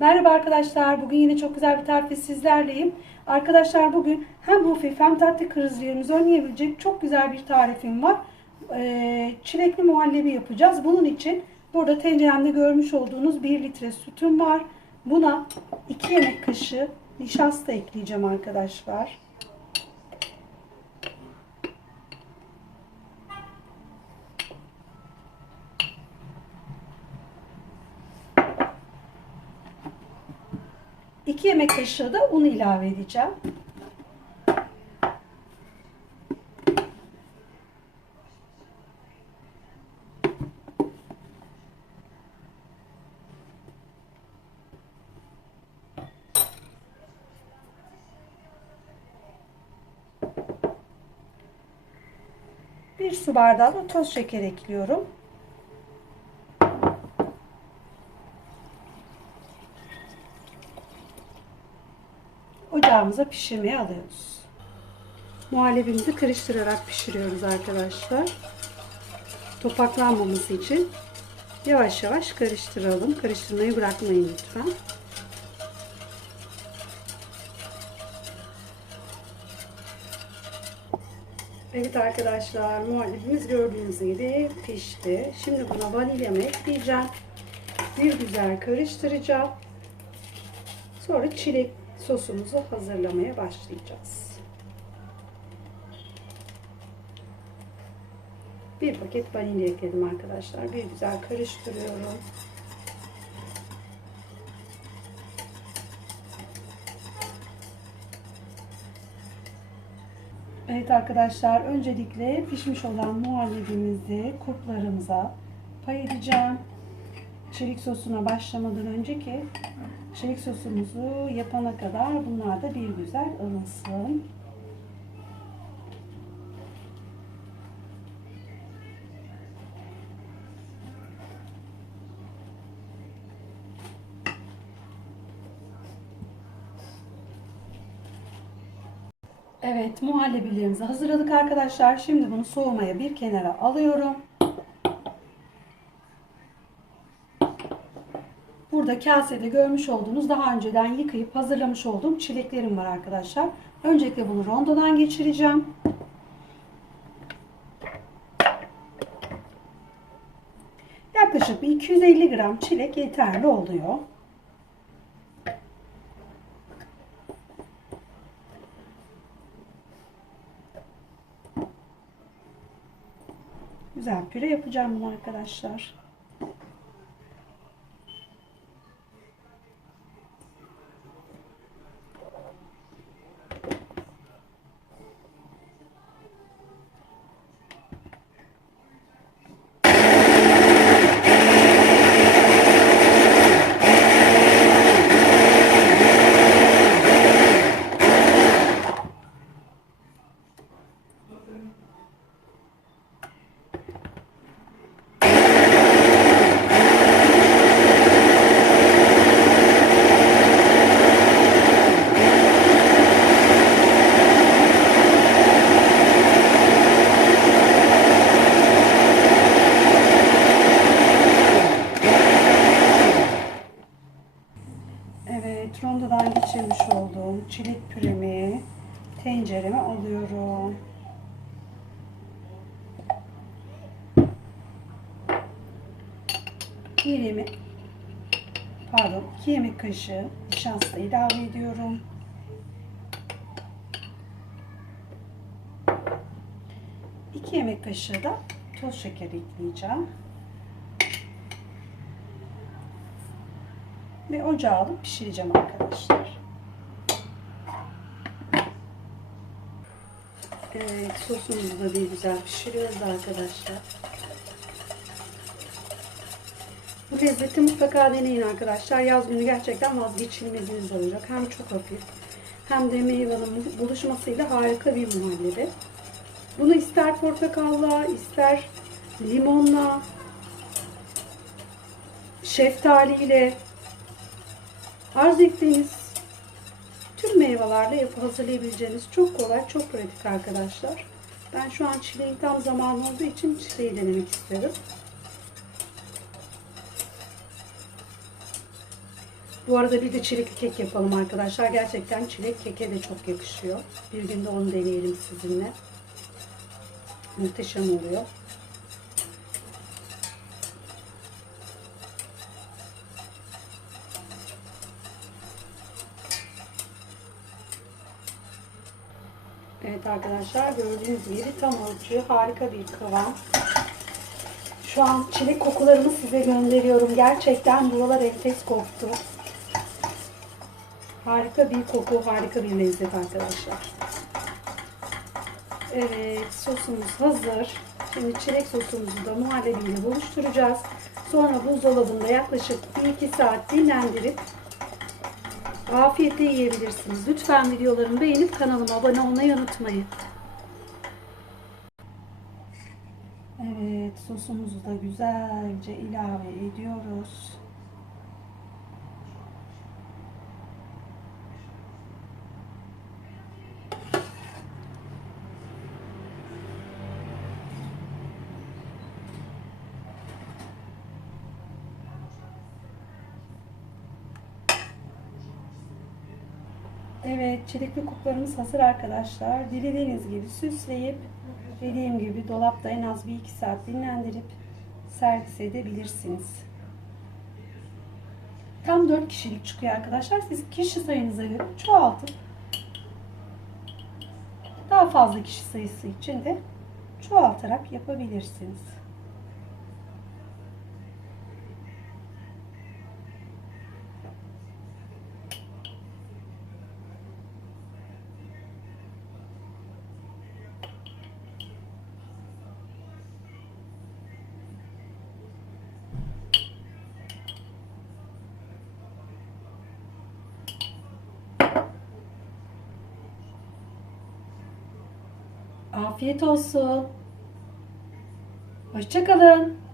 Merhaba arkadaşlar. Bugün yine çok güzel bir tarifle sizlerleyim. Arkadaşlar bugün hem hafif hem tatlı krizlerimizi önleyebilecek çok güzel bir tarifim var. Ee, çilekli muhallebi yapacağız. Bunun için burada tenceremde görmüş olduğunuz 1 litre sütüm var. Buna 2 yemek kaşığı nişasta ekleyeceğim arkadaşlar. İki yemek kaşığı da un ilave edeceğim. Bir su bardağı da toz şeker ekliyorum. Ocağımıza pişirmeye alıyoruz. Muhallebimizi karıştırarak pişiriyoruz arkadaşlar. Topaklanmaması için yavaş yavaş karıştıralım. Karıştırmayı bırakmayın lütfen. Evet arkadaşlar muhallebimiz gördüğünüz gibi pişti. Şimdi buna vanilyamı ekleyeceğim. Bir güzel karıştıracağım. Sonra çilek sosumuzu hazırlamaya başlayacağız. Bir paket vanilya ekledim arkadaşlar. Bir güzel karıştırıyorum. Evet arkadaşlar öncelikle pişmiş olan muhallebimizi kurtlarımıza pay edeceğim. Çelik sosuna başlamadan önceki çelik sosumuzu yapana kadar bunlar da bir güzel ılınsın. Evet muhallebilerimizi hazırladık arkadaşlar. Şimdi bunu soğumaya bir kenara alıyorum. Burada kasede görmüş olduğunuz daha önceden yıkayıp hazırlamış olduğum çileklerim var arkadaşlar. Öncelikle bunu rondodan geçireceğim. Yaklaşık bir 250 gram çilek yeterli oluyor. Güzel püre yapacağım bunu arkadaşlar. Evet, rondodan geçirmiş olduğum çilek püremi tencereme alıyorum. Bir yemek, pardon, iki yemek kaşığı nişasta ilave ediyorum. İki yemek kaşığı da toz şeker ekleyeceğim. ve ocağa alıp pişireceğim arkadaşlar. Evet sosumuzu da bir güzel pişiriyoruz arkadaşlar. Bu lezzeti mutlaka deneyin arkadaşlar. Yaz günü gerçekten vazgeçilmeziniz olacak. Hem çok hafif hem de meyvenin buluşmasıyla harika bir muhallebi. Bunu ister portakalla, ister limonla, şeftaliyle, arzu ettiğiniz tüm meyvelerle yapıp hazırlayabileceğiniz çok kolay, çok pratik arkadaşlar. Ben şu an çileğin tam zamanı olduğu için çileği denemek istedim. Bu arada bir de çilekli kek yapalım arkadaşlar. Gerçekten çilek keke de çok yakışıyor. Bir günde onu deneyelim sizinle. Muhteşem oluyor. Evet arkadaşlar gördüğünüz gibi tam ölçü harika bir kıvam. Şu an çilek kokularımı size gönderiyorum. Gerçekten buralar enfes koktu. Harika bir koku, harika bir lezzet arkadaşlar. Evet sosumuz hazır. Şimdi çilek sosumuzu da muhallebiyle buluşturacağız. Sonra buzdolabında yaklaşık 1-2 saat dinlendirip afiyetle yiyebilirsiniz. Lütfen videolarımı beğenip kanalıma abone olmayı unutmayın. Evet sosumuzu da güzelce ilave ediyoruz. Evet, çilekli kuplarımız hazır arkadaşlar. Dilediğiniz gibi süsleyip dediğim gibi dolapta en az bir iki saat dinlendirip servis edebilirsiniz. Tam 4 kişilik çıkıyor arkadaşlar. Siz kişi sayınıza göre çoğaltıp daha fazla kişi sayısı için de çoğaltarak yapabilirsiniz. Afiyet olsun. Hoşçakalın.